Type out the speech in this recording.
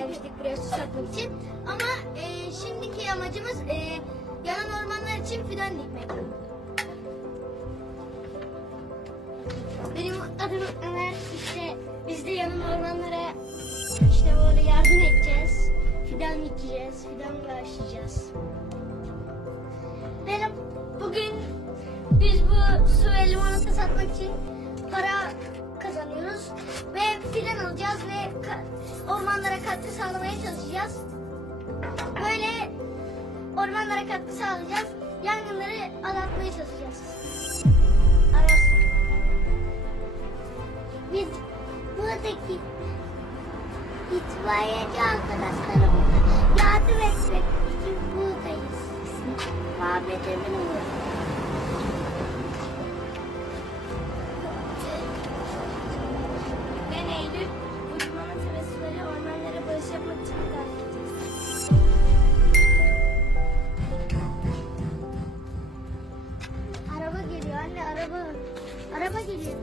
gelmiştik buraya su satmak için. Ama e, şimdiki amacımız e, yanan ormanlar için fidan dikmek. Benim adım Ömer. İşte biz de yanan ormanlara işte böyle yardım edeceğiz. Fidan dikeceğiz, fidan bağışlayacağız. Benim bugün biz bu su ve limonata satmak için para kazanıyoruz ve fidan alacağız ve ormanlara katkı sağlamaya çalışacağız. Böyle ormanlara katkı sağlayacağız. Yangınları azaltmaya çalışacağız. Aras. Biz buradaki itfaiyeci arkadaşlarımla yardım etmek için buradayız. Muhabbet emin. Araba geliyor